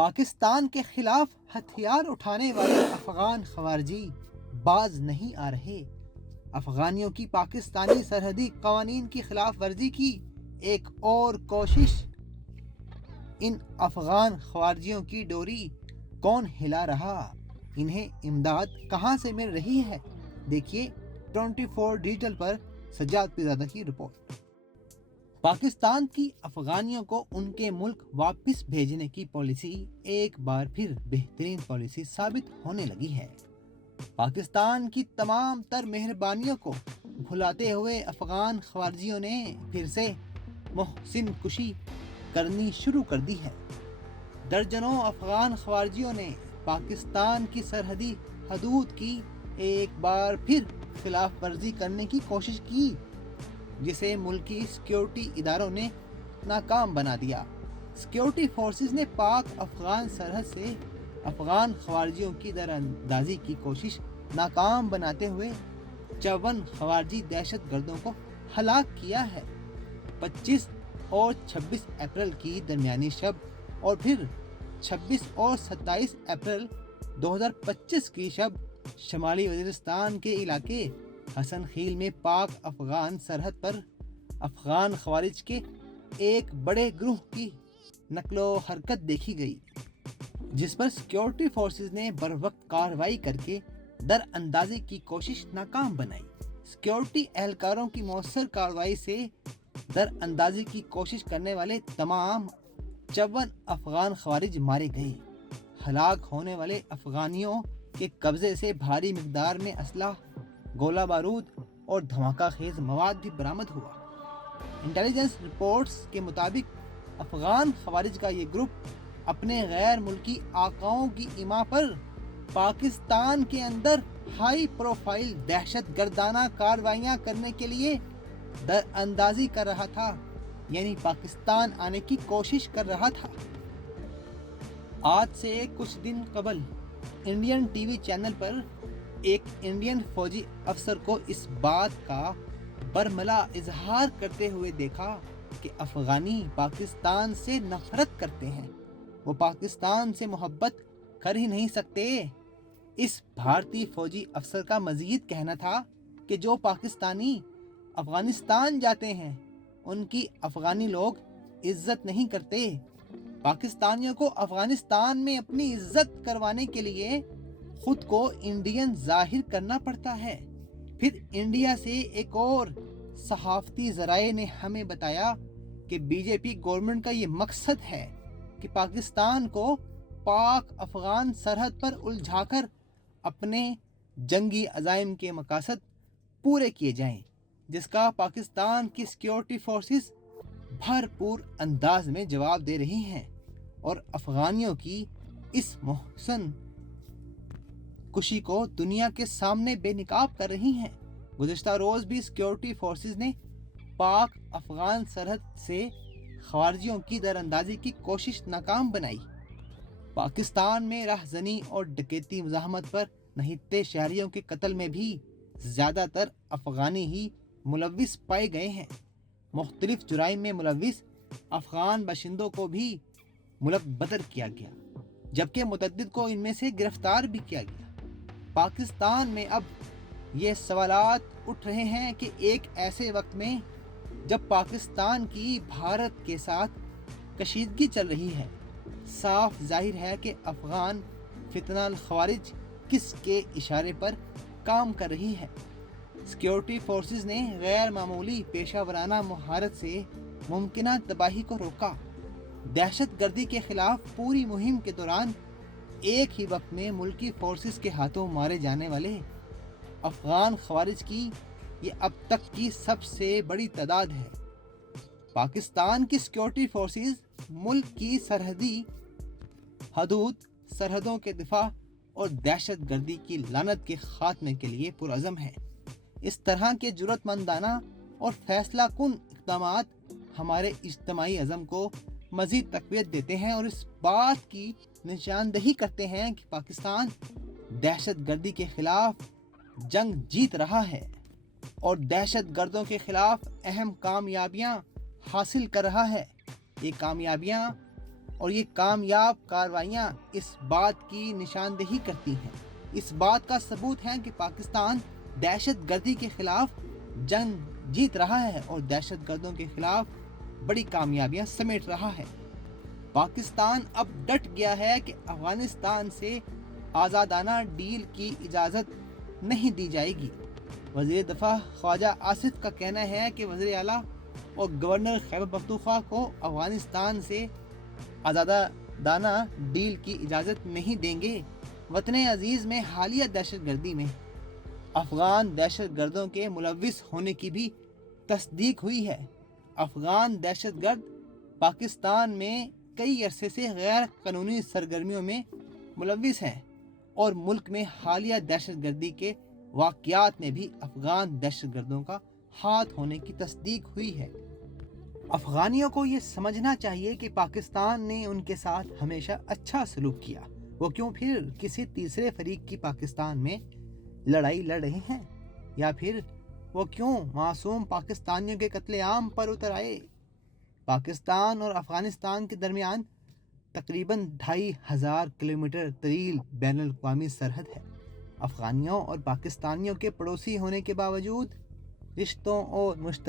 پاکستان کے خلاف ہتھیار اٹھانے والے افغان خوارجی باز نہیں آ رہے۔ افغانیوں کی پاکستانی سرحدی قوانین کی خلاف ورزی کی ایک اور کوشش۔ ان افغان خوارجیوں کی ڈوری کون ہلا رہا؟ انہیں امداد کہاں سے مل رہی ہے؟ دیکھیے 24 ڈیجیٹل پر سجاد پیرزادہ کی رپورٹ۔ پاکستان کی افغانیوں کو ان کے ملک واپس بھیجنے کی پالیسی ایک بار پھر بہترین پالیسی ثابت ہونے لگی ہے۔ پاکستان کی تمام تر مہربانیوں کو بھلاتے ہوئے افغان خوارجیوں نے پھر سے محسن کشی کرنی شروع کر دی ہے۔ درجنوں افغان خوارجیوں نے پاکستان کی سرحدی حدود کی ایک بار پھر خلاف ورزی کرنے کی کوشش کی، جسے ملکی سیکیورٹی اداروں نے ناکام بنا دیا۔ سیکیورٹی فورسز نے پاک افغان سرحد سے افغان خوارجیوں کی دراندازی کی کوشش ناکام بناتے ہوئے 54 خوارجی دہشت گردوں کو ہلاک کیا ہے۔ 25 اور 26 اپریل کی درمیانی شب اور پھر 26 اور 27 اپریل 2025 کی شب شمالی وزیرستان کے علاقے حسن خیل میں پاک افغان سرحد پر افغان خوارج کے ایک بڑے گروہ کی نقل و حرکت دیکھی گئی، جس پر سیکیورٹی فورسز نے بروقت کارروائی کر کے در اندازی کی کوشش ناکام بنائی۔ سیکیورٹی اہلکاروں کی مؤثر کارروائی سے در اندازی کی کوشش کرنے والے تمام 54 افغان خوارج مارے گئے۔ ہلاک ہونے والے افغانیوں کے قبضے سے بھاری مقدار میں اسلحہ، گولہ بارود اور دھماکہ خیز مواد بھی برآمد ہوا۔ انٹیلیجنس رپورٹس کے مطابق افغان خوارج کا یہ گروپ اپنے غیر ملکی آقاؤں کی ایما پر پاکستان کے اندر ہائی پروفائل دہشت گردانہ کارروائیاں کرنے کے لیے در اندازی کر رہا تھا، یعنی پاکستان آنے کی کوشش کر رہا تھا۔ آج سے کچھ دن قبل انڈین ٹی وی چینل پر ایک انڈین فوجی افسر کو اس بات کا برملا اظہار کرتے ہوئے دیکھا کہ افغانی پاکستان سے نفرت کرتے ہیں، وہ پاکستان سے محبت کر ہی نہیں سکتے۔ اس بھارتی فوجی افسر کا مزید کہنا تھا کہ جو پاکستانی افغانستان جاتے ہیں ان کی افغانی لوگ عزت نہیں کرتے۔ پاکستانیوں کو افغانستان میں اپنی عزت کروانے کے لیے خود کو انڈین ظاہر کرنا پڑتا ہے۔ پھر انڈیا سے ایک اور صحافتی ذرائع نے ہمیں بتایا کہ بی جے پی گورنمنٹ کا یہ مقصد ہے کہ پاکستان کو پاک افغان سرحد پر الجھا کر اپنے جنگی عزائم کے مقاصد پورے کیے جائیں، جس کا پاکستان کی سیکیورٹی فورسز بھرپور انداز میں جواب دے رہی ہیں اور افغانیوں کی اس محسن کشی کو دنیا کے سامنے بے نقاب کر رہی ہیں۔ گزشتہ روز بھی سیکیورٹی فورسز نے پاک افغان سرحد سے خوارجیوں کی دراندازی کی کوشش ناکام بنائی۔ پاکستان میں رہزنی اور ڈکیتی مزاحمت پر نہتے شہریوں کے قتل میں بھی زیادہ تر افغانی ہی ملوث پائے گئے ہیں۔ مختلف جرائم میں ملوث افغان باشندوں کو بھی ملک بدر کیا گیا، جبکہ متعدد کو ان میں سے گرفتار بھی کیا گیا۔ پاکستان میں اب یہ سوالات اٹھ رہے ہیں کہ ایک ایسے وقت میں جب پاکستان کی بھارت کے ساتھ کشیدگی چل رہی ہے، صاف ظاہر ہے کہ افغان فتنہ الخوارج کس کے اشارے پر کام کر رہی ہے۔ سیکیورٹی فورسز نے غیر معمولی پیشہ ورانہ مہارت سے ممکنہ تباہی کو روکا۔ دہشت گردی کے خلاف پوری مہم کے دوران ایک ہی وقت میں ملکی فورسز کے ہاتھوں مارے جانے والے افغان خوارج کی یہ اب تک کی سب سے بڑی تعداد ہے۔ پاکستان کی سیکیورٹی فورسز ملک کی سرحدی حدود، سرحدوں کے دفاع اور دہشت گردی کی لعنت کے خاتمے کے لیے پرعزم ہے۔ اس طرح کے جرأت مندانہ اور فیصلہ کن اقدامات ہمارے اجتماعی عزم کو مزید تقویت دیتے ہیں اور اس بات کی نشاندہی کرتے ہیں کہ پاکستان دہشت گردی کے خلاف جنگ جیت رہا ہے اور دہشت گردوں کے خلاف اہم کامیابیاں حاصل کر رہا ہے۔ یہ کامیابیاں اور یہ کامیاب کارروائیاں اس بات کی نشاندہی کرتی ہیں، اس بات کا ثبوت ہے کہ پاکستان دہشت گردی کے خلاف جنگ جیت رہا ہے اور دہشت گردوں کے خلاف بڑی کامیابیاں سمیٹ رہا ہے۔ پاکستان اب ڈٹ گیا ہے کہ افغانستان سے آزادانہ ڈیل کی اجازت نہیں دی جائے گی۔ وزیر دفاع خواجہ آصف کا کہنا ہے کہ وزیر اعلیٰ اور گورنر خیبر پختونخوا کو افغانستان سے آزادانہ ڈیل کی اجازت نہیں دیں گے۔ وطن عزیز میں حالیہ دہشت گردی میں افغان دہشت گردوں کے ملوث ہونے کی بھی تصدیق ہوئی ہے۔ افغان دہشت گرد پاکستان میں کئی عرصے سے غیر قانونی سرگرمیوں میں ملوث ہیں اور ملک میں حالیہ دہشت گردی کے واقعات میں بھی افغان دہشت گردوں کا ہاتھ ہونے کی تصدیق ہوئی ہے۔ افغانیوں کو یہ سمجھنا چاہیے کہ پاکستان نے ان کے ساتھ ہمیشہ اچھا سلوک کیا، وہ کیوں پھر کسی تیسرے فریق کی پاکستان میں لڑائی لڑ رہے ہیں، یا پھر وہ کیوں معصوم پاکستانیوں کے قتل عام پر اتر آئے۔ پاکستان اور افغانستان کے درمیان تقریباً 2500 کلومیٹر طویل بین الاقوامی سرحد ہے۔ افغانیوں اور پاکستانیوں کے پڑوسی ہونے کے باوجود رشتوں اور مشترکہ